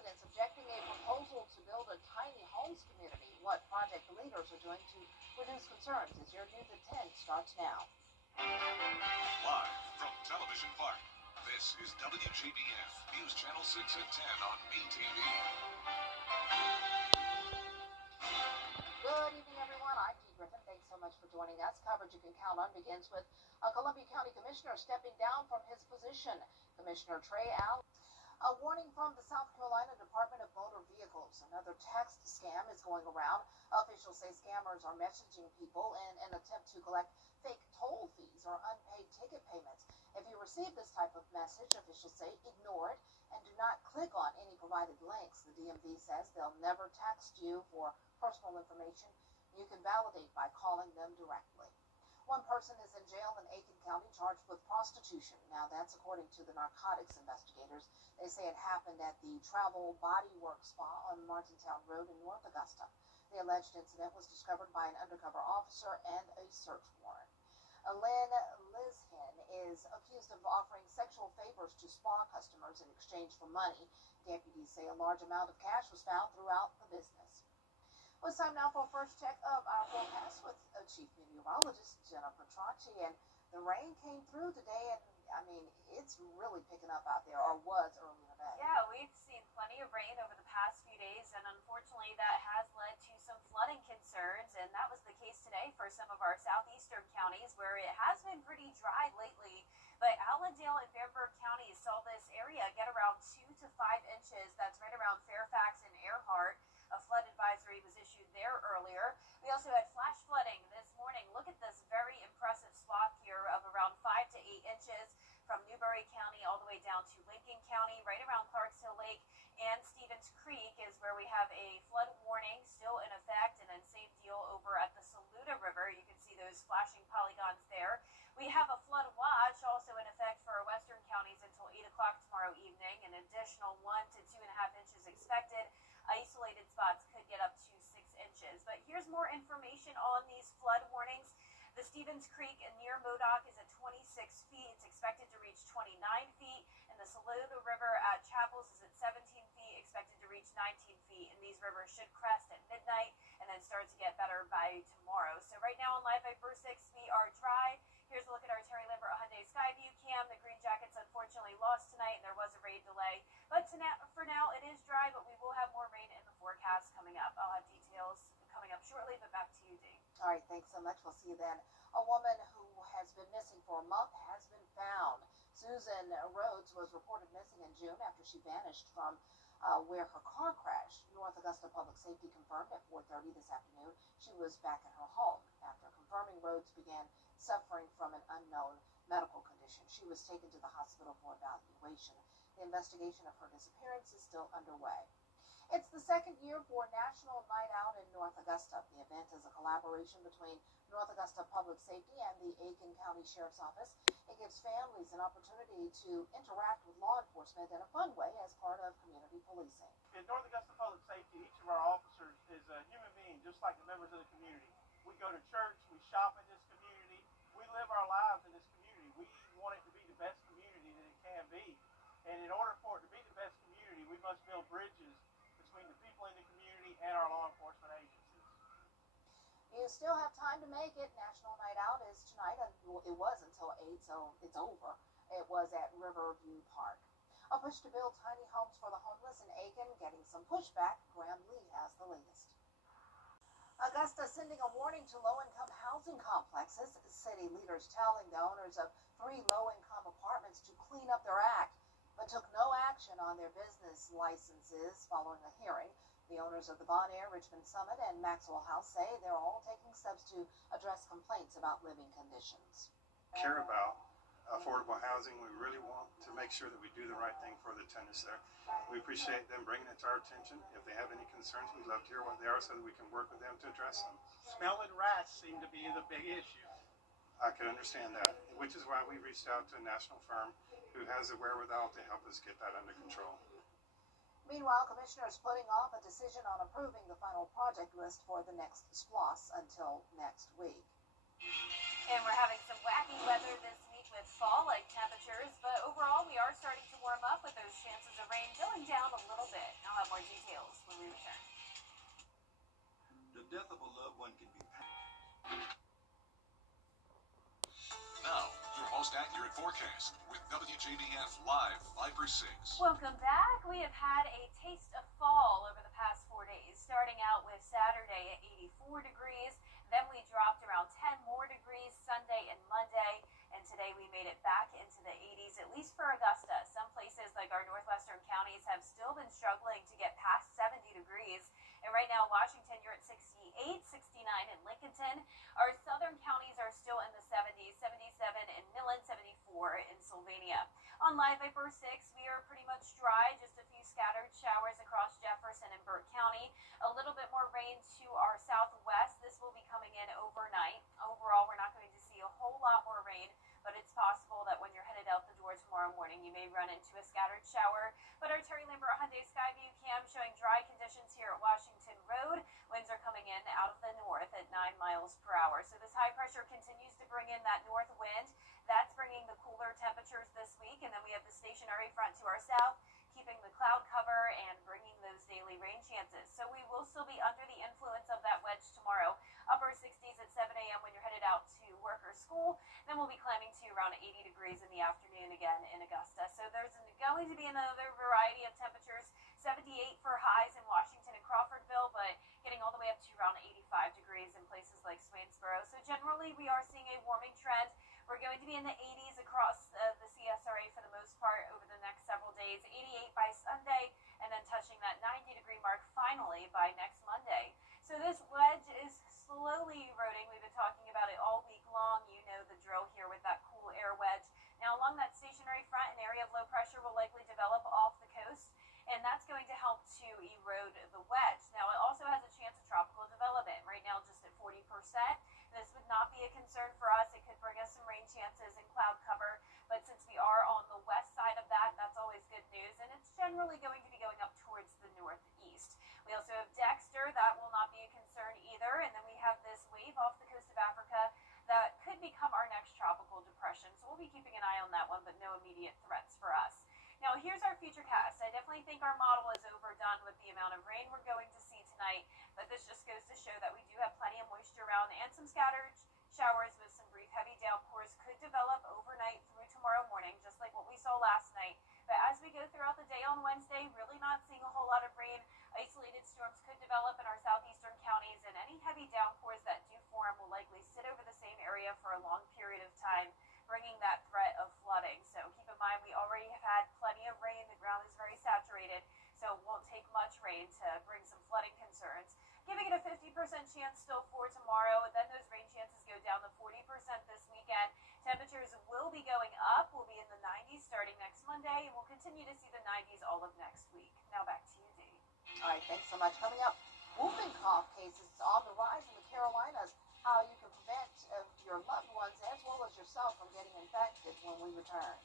residents objecting a proposal to build a tiny homes community. What project leaders are doing to reduce concerns as your News at 10 starts now. Live from Television Park, this is WGBF News Channel 6 at 10 on MeTV. Good evening, everyone. I'm Dee Griffin. Thanks so much for joining us. Coverage you can count on begins with a Columbia County Commissioner stepping down from his position. Commissioner Trey Allen. A warning from the South Carolina Department of Motor Vehicles. Another text scam is going around. Officials say scammers are messaging people in an attempt to collect fake toll fees or unpaid ticket payments. If you receive this type of message, officials say ignore it and do not click on any provided links. The DMV says they'll never text you for personal information. You can validate by calling them directly. One person is in jail in Aiken County charged with prostitution. Now, that's according to the narcotics investigators. They say it happened at the Travel Body Works Spa on Martintown Road in North Augusta. The alleged incident was discovered by an undercover officer and a search warrant. Lynn Lishin is accused of offering sexual favors to spa customers in exchange for money. Deputies say a large amount of cash was found throughout the business. Well, it's time now for a first check of our forecast with Chief Meteorologist Jennifer Tracci. And the rain came through today, and I mean, it's really picking up out there, or was earlier today. Yeah, we've seen plenty of rain over the past few days, and unfortunately that has led to some flooding concerns, and that was the case today for some of our southeastern counties where it has been pretty dry lately. But Allendale and Vanderburgh counties saw this area get around 2 to 5 inches. That's right around Fairfax and Earhart. A flood advisory was issued there earlier. We also had flash flooding this morning. Look at this very impressive swath here of around 5 to 8 inches from Newberry County all the way down to Lincoln County, right around Clarks Hill Lake and Stevens Creek is where we have a flood warning still in effect, and then same deal over at the Saluda River. You can see those flashing polygons there. We have a flood watch also in effect for our western counties until 8 o'clock tomorrow evening. An additional 1 to 2.5 inches expected. Isolated spots could get up to 6 inches. But here's more information on these flood warnings. The Stevens Creek near Modoc is at 26 feet. It's expected to reach 29 feet. And the Saluda River at Chapels is at 17 feet, expected to reach 19 feet. And these rivers should crest at midnight and then start to get better by tomorrow. So right now on Live by First 6, we are dry. Here's a look at our Terry Lambert Hyundai Skyview cam. The Green Jackets unfortunately lost tonight, and there was a rain delay. But for now, it is dry, but we will have more rain in the forecast coming up. I'll have details coming up shortly, but back to you, Dee. All right, thanks so much. We'll see you then. A woman who has been missing for a month has been found. Susan Rhodes was reported missing in June after she vanished from where her car crashed. North Augusta Public Safety confirmed at 4:30 this afternoon she was back at her home. After confirming Rhodes began suffering from an unknown medical condition, she was taken to the hospital for evaluation. The investigation of her disappearance is still underway. It's the second year for National Night Out in North Augusta. The event is a collaboration between North Augusta Public Safety and the Aiken County Sheriff's Office. It gives families an opportunity to interact with law enforcement in a fun way as part of community policing. In North Augusta Public Safety, each of our officers is a human being, just like the members of the community. We go to church, we shop in this community, we live our lives in this community. We want it to be the best community that it can be. And in order for it to be the best community, we must build bridges between the people in the community and our law enforcement agencies. You still have time to make it. National Night Out is tonight, and it was until 8, so it's over. It was at Riverview Park. A push to build tiny homes for the homeless in Aiken getting some pushback. Graham Lee has the latest. Augusta sending a warning to low-income housing complexes. City leaders telling the owners of 3 low-income apartments to clean up their act, but took no action on their business licenses following a hearing. The owners of the Bon Air, Richmond Summit, and Maxwell House say they're all taking steps to address complaints about living conditions. Care about affordable housing. We really want to make sure that we do the right thing for the tenants there. We appreciate them bringing it to our attention. If they have any concerns, we'd love to hear what they are so that we can work with them to address them. Smelling rats seem to be the big issue. I could understand that, which is why we reached out to a national firm who has the wherewithal to help us get that under control. Meanwhile, commissioners putting off a decision on approving the final project list for the next SPLOS until next week. And we're having some wacky weather this week with fall-like temperatures, but overall we are starting to warm up with those chances of rain going down a little bit. I'll weather forecast with WJBF Live 5/6. Welcome back. We have had a taste of fall over the past 4 days, starting out with Saturday at 84 degrees. Then we dropped around 10 more degrees Sunday and Monday. And today we made it back into the 80s, at least for Augusta. Some places like our northwestern counties have still been struggling to get past 70 degrees. And right now, Washington, you're at 68, 69 in Lincolnton. Our southern counties are still in the 70s, 77 in Millen, 74 in Sylvania. On Live Vapor 6, we are pretty much dry, just a few scattered showers across Jefferson and Burke County. A little bit more rain to our southwest. This will be coming in overnight. Overall, we're not going to see a whole lot more rain, but it's possible that when you're headed out the door tomorrow morning, you may run into a scattered shower. But our Terry Lambert Hyundai Skyview cam showing dry conditions here at Washington Road. Winds are coming in out of the north at 9 miles per hour. So this high pressure continues to bring in that north wind. That's bringing the cooler temperatures this week. And then we have the stationary front to our south, keeping the cloud cover and bringing those daily rain chances. So we will still be under the influence of that wedge tomorrow. Upper 60s at 7 a.m. when you're headed out to work or school. Then we'll be climbing to around 80 degrees in the afternoon again in Augusta. So there's going to be another variety of temperatures. 78 for highs in Washington and Crawfordville, but getting all the way up to around 85 degrees in places like Swainsboro. So generally we are seeing a warming trend. We're going to be in the 80s across the CSRA for the most part over the next several days. 88 by Sunday, and then touching that 90-degree mark finally by next Monday. So this wedge is slowly eroding. We've been talking about it all week long. You know the drill here with that cool air wedge. Now along that stationary front, an area of low pressure will likely develop off the coast, and that's going to help to erode the wedge. Now it also has a chance of tropical development. Right now just at 40%. This would not be a concern for us. It could bring us some rain chances and cloud cover, but since we are on the west side of that, that's always good news, and it's generally going to be going up towards the northeast. We also have Dexter. That will not be a concern either, and then we have this wave off the coast of Africa that could become our next tropical depression, so we'll be keeping an eye on that one, but no immediate threats for us. Now here's our future cast. I definitely think our model is overdone with the amount of rain we're going to see tonight, but this just goes to show that we do have plenty of moisture around, and some scattered showers with some brief heavy downpours could develop overnight through tomorrow morning, just like what we saw last night. But as we go throughout the day on Wednesday, really not seeing a whole lot of rain. Isolated storms could develop in our southeastern counties, and any heavy downpours that do form will likely sit over the same area for a long period of time, bringing that threat of flooding. So keep in mind, we already have had plenty of rain. The ground is very saturated, so it won't take much rain to bring some flooding concerns. Giving it a 50% chance still for tomorrow, and then those rain chances go down to 40% this weekend. Temperatures will be going up. We'll be in the 90s starting next Monday, and we'll continue to see the 90s all of next week. Now back to you, Dee. All right, thanks so much. Coming up, whooping cough cases on the rise in the Carolinas. How you can prevent your loved ones as well as yourself from getting infected when we return.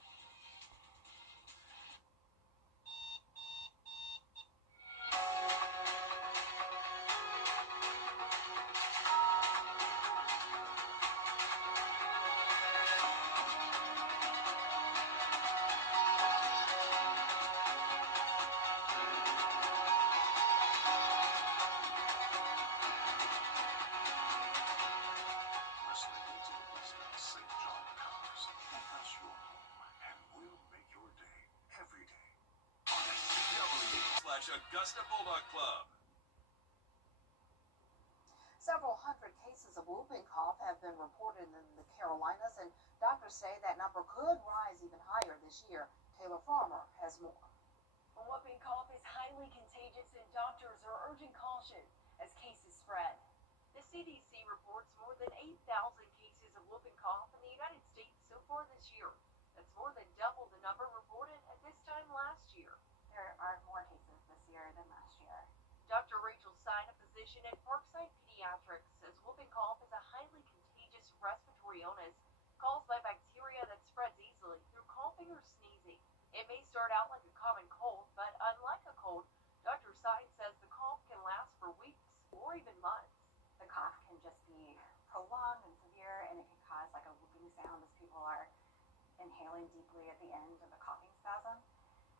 Augusta Bulldog Club. Several hundred cases of whooping cough have been reported in the Carolinas, and doctors say that number could rise even higher this year. Taylor Farmer has more. Whooping cough is highly contagious, and doctors are urging caution as cases spread. The CDC reports more than 8,000 cases of whooping cough in the United States so far this year. That's more than double the number reported at this time last year. There are more cases this year than last year. Dr. Rachel Stein, a physician at Parkside Pediatrics, says whooping cough is a highly contagious respiratory illness caused by bacteria that spreads easily through coughing or sneezing. It may start out like a common cold, but unlike a cold, Dr. Stein says the cough can last for weeks or even months. The cough can just be prolonged and severe, and it can cause like a whooping sound as people are inhaling deeply at the end of a coughing spasm.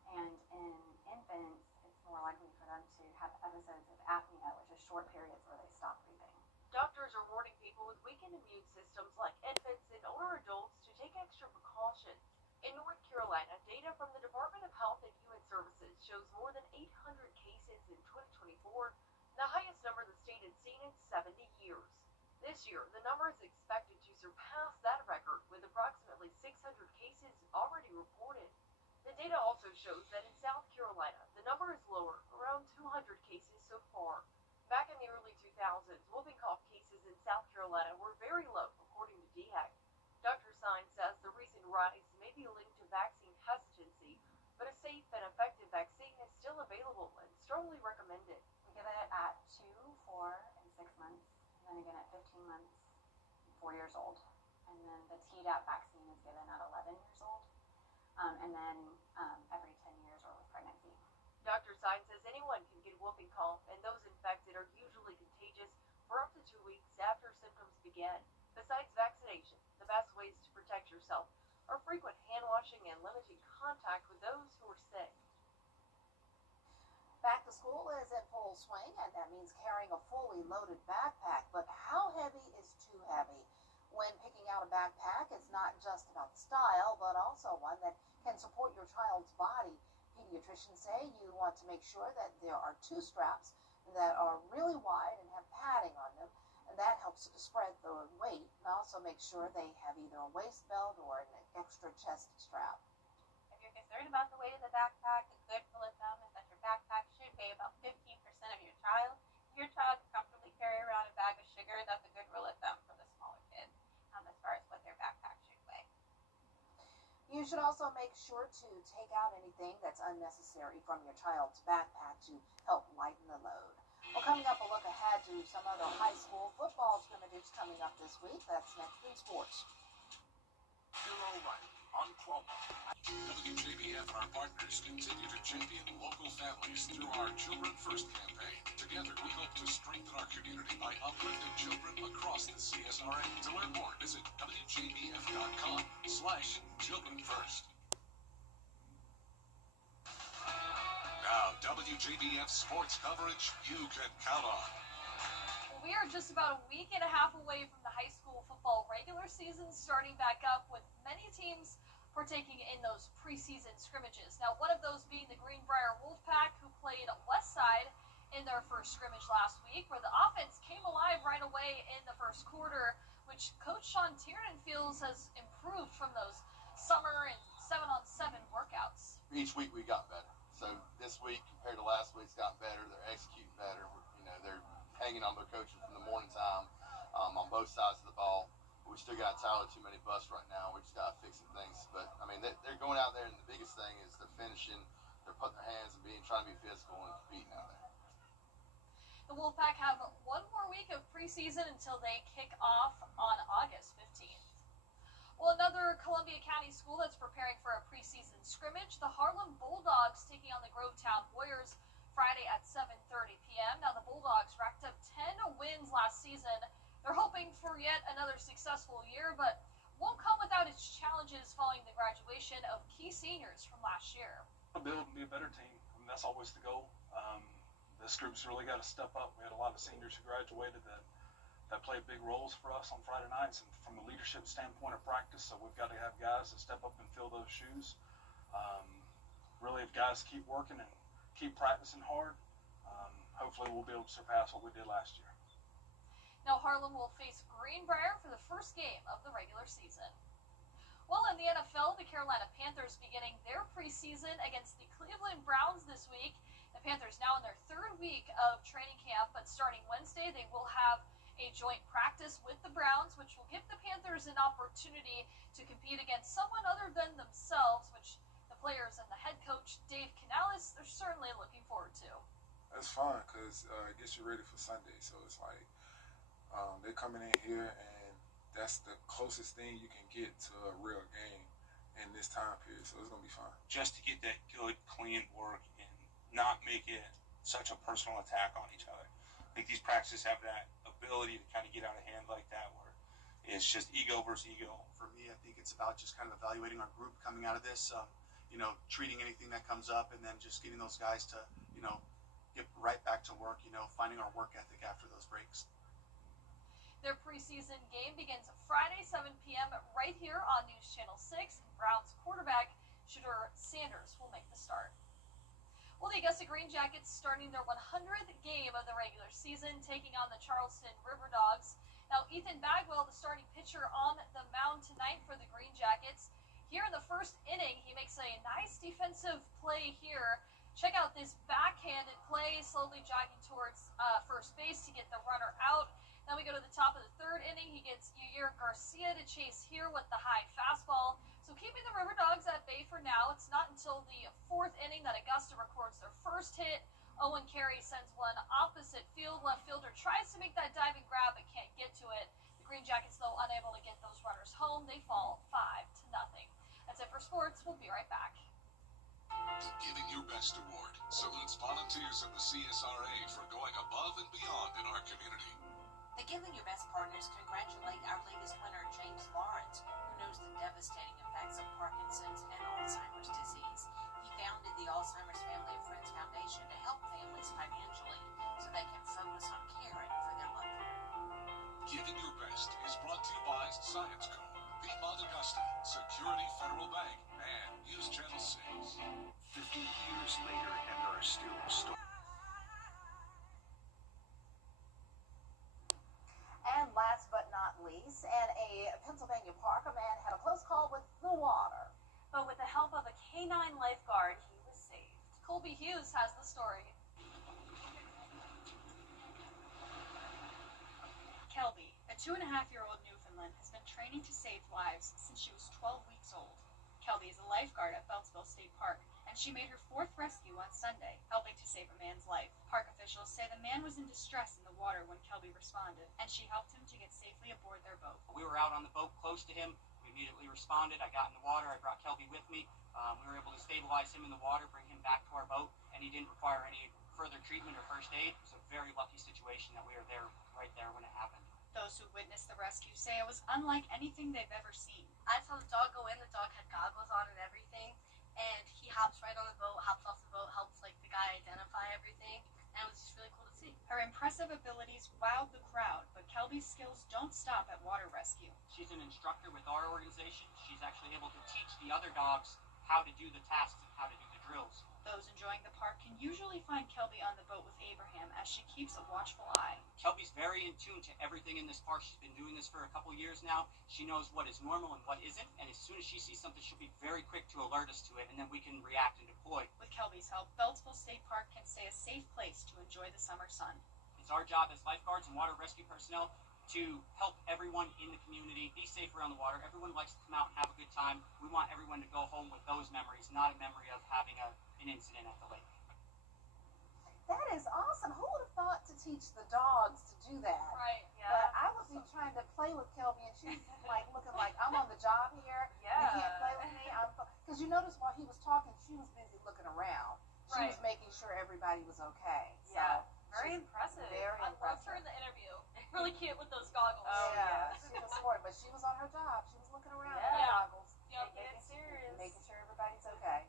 And in infants, it's more likely for them to have episodes of apnea, which is short periods where they stop breathing. Doctors are warning people with weakened immune systems like infants and older adults to take extra precautions. Carolina, data from the Department of Health and Human Services shows more than 800 cases in 2024, the highest number the state had seen in 70 years. This year, the number is expected to surpass that record, with approximately 600 cases already reported. The data also shows that in South Carolina, the number is lower, around 200 cases so far. Back in the early 2000s, whooping cough cases in South Carolina were very low, according to DHEC. Dr. Sines says the recent rise may be linked to vaccine hesitancy, but a safe and effective vaccine is still available and strongly recommended. We give it at 2, 4, and 6 months, and then again at 15 months, 4 years old. And then the Tdap vaccine is given at 11 years old, and then every 10 years or with pregnancy. Dr. Sines says anyone can get whooping cough, and those infected are usually contagious for up to 2 weeks after symptoms begin. Besides vaccination, the best ways to protect yourself are frequent hand washing and limiting contact with those who are sick. Back to school is in full swing, and that means carrying a fully loaded backpack. But how heavy is too heavy? When picking out a backpack, it's not just about style, but also one that can support your child's body. Pediatricians say you want to make sure that there are 2 straps that are really wide and have padding on them. And that helps spread the weight, and also make sure they have either a waist belt or an extra chest strap. If you're concerned about the weight of the backpack, a good rule of thumb is that your backpack should weigh about 15% of your child. If your child can comfortably carry around a bag of sugar, that's a good rule of thumb for the smaller kids as far as what their backpack should weigh. You should also make sure to take out anything that's unnecessary from your child's backpack to help lighten the load. Well, coming up, a look ahead to some other high school football scrimmages coming up this week. That's next in sports. Bill O'Reilly on Cuomo. WJBF and our partners continue to champion local families through our Children First campaign. Together, we hope to strengthen our community by uplifting children across the CSRA. To learn more, visit WJBF.com/Children First. Now, WJBF sports coverage you can count on. Well, we are just about a week and a half away from the high school football regular season starting back up, with many teams partaking in those preseason scrimmages. Now, one of those being the Greenbrier Wolfpack, who played Westside in their first scrimmage last week, where the offense came alive right away in the first quarter, which Coach Sean Tiernan feels has improved from those summer and 7-on-7 workouts. Each week we got better. So this week compared to last week's gotten better. They're executing better. They're hanging on their coaches from the morning time on both sides of the ball. We still got Tyler too many busts right now. We just got to fix some things. But I mean, they're going out there, and the biggest thing is they're finishing. They're putting their hands and trying to be physical and competing out there. The Wolfpack have one more week of preseason until they kick off on August 15th. Well, another Columbia County school that's preparing for a preseason scrimmage, the Harlem Bulldogs taking on the Grovetown Warriors Friday at 7:30 p.m. Now, the Bulldogs racked up 10 wins last season. They're hoping for yet another successful year, but won't come without its challenges following the graduation of key seniors from last year. Build and be a better team. I mean, that's always the goal. This group's really got to step up. We had a lot of seniors who graduated that played big roles for us on Friday nights, and from a leadership standpoint of practice, so we've got to have guys that step up and fill those shoes. Really, if guys keep working and keep practicing hard, hopefully we'll be able to surpass what we did last year. Now, Harlem will face Greenbrier for the first game of the regular season. Well, in the NFL, the Carolina Panthers beginning their preseason against the Cleveland Browns this week. The Panthers now in their 3rd week of training camp, but starting Wednesday, they will have a joint practice with the Browns, which will give the Panthers an opportunity to compete against someone other than themselves, which the players and the head coach, Dave Canales, they're certainly looking forward to. That's fun because it gets you ready for Sunday. So it's like they're coming in here, and that's the closest thing you can get to a real game in this time period. So it's going to be fun. Just to get that good, clean work and not make it such a personal attack on each other. I think these practices have that ability to kind of get out of hand like that, where it's just ego versus ego. For me, I think it's about just kind of evaluating our group coming out of this, treating anything that comes up, and then just getting those guys to, get right back to work, finding our work ethic after those breaks. Their preseason game begins Friday, 7 p.m. right here on News Channel 6. Browns quarterback Shooter Sanders will make the start. Well, the Augusta Green Jackets starting their 100th game of the regular season, taking on the Charleston Riverdogs. Now, Ethan Bagwell, the starting pitcher on the mound tonight for the Green Jackets. Here in the first inning, he makes a nice defensive play here. Check out this backhanded play, slowly jogging towards first base to get the runner out. Then we go to the top of the third inning. He gets Yair Garcia to chase here with the high fastball. So keeping the Riverdogs at bay for now. It's not until the fourth inning that Augusta records their first hit. Owen Carey sends one opposite field. Left fielder tries to make that diving grab but can't get to it. The Green Jackets, though, unable to get those runners home. They fall 5-0. That's it for sports. We'll be right back. The Giving Your Best Award salutes volunteers in the CSRA for going above and beyond in our community. The Giving Your Best partners congratulate our latest winner, James Lawrence, who knows the devastating effects of Parkinson's and Alzheimer's disease. He founded the Alzheimer's Family of Friends Foundation to help families financially so they can focus on caring for their loved one. Giving Your Best is brought to you by Science Co., Piedmont Augusta, Security Federal Bank, and News Channel 6. 50 years later, and there are still stories. And last but not least, in a Pennsylvania park, a man had a close call with the water. But with the help of a canine lifeguard, he was saved. Colby Hughes has the story. Kelby, a 2.5-year-old Newfoundland, has been training to save lives since she was 12 weeks old. Kelby is a lifeguard at Beltsville State Park, and she made her 4th rescue on Sunday, helping to save a man's life. Park officials say the man was in distress in the water when Kelby responded, and she helped him to get safely aboard their boat. We were out on the boat close to him. We immediately responded. I got in the water. I brought Kelby with me. We were able to stabilize him in the water, bring him back to our boat, and he didn't require any further treatment or first aid. It was a very lucky situation that we were there right there when it happened. Those who witnessed the rescue say it was unlike anything they've ever seen. I saw the dog go in. The dog had goggles on and everything, and he hops right on the boat, hops off the boat, helps like the guy identify everything, and it was just really cool to see. Her impressive abilities wowed the crowd, but Kelby's skills don't stop at water rescue. She's an instructor with our organization. She's actually able to teach the other dogs how to do the tasks and how to do the drills. Those enjoying the park can usually find Kelby on the boat with Abraham as she keeps a watchful eye. Kelby's very in tune to everything in this park. She's been doing this for a couple years now. She knows what is normal and what isn't, and as soon as she sees something, she'll be very quick to alert us to it, and then we can react and deploy. With Kelby's help, Beltsville State Park can stay a safe place to enjoy the summer sun. It's our job as lifeguards and water rescue personnel to help everyone in the community be safe around the water. Everyone likes to come out and have a good time. We want everyone to go home with those memories, not a memory of having an incident at the lake. That is awesome. Who would have thought to teach the dogs to do that? Right, yeah. But I would be trying to play with Kelby, and she's like looking like I'm on the job here. Yeah. You can't play with me. Because you notice while he was talking, she was busy looking around. She was making sure everybody was okay. So Yeah. Very impressive. Very I loved impressive. her in the interview. Really cute with those goggles. Oh, yeah, she was smart, but she was on her job. She was looking around with Yeah. her goggles, Taking it serious. making sure everybody's okay.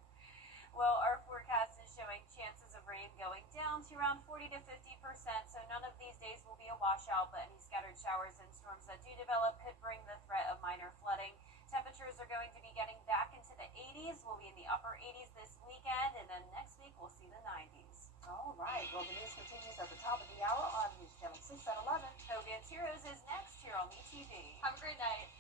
Well, our forecast is showing chances of rain going down to around 40 to 50%, so none of these days will be a washout, but any scattered showers and storms that do develop could bring the threat of minor flooding. Temperatures are going to be getting back into the 80s. We'll be in the upper 80s this weekend, and then next week we'll see the 90s. All right. Well, the news continues at the top of the hour on News Channel 6 at 11. Hogan's Heroes is next here on ETV. Have a great night.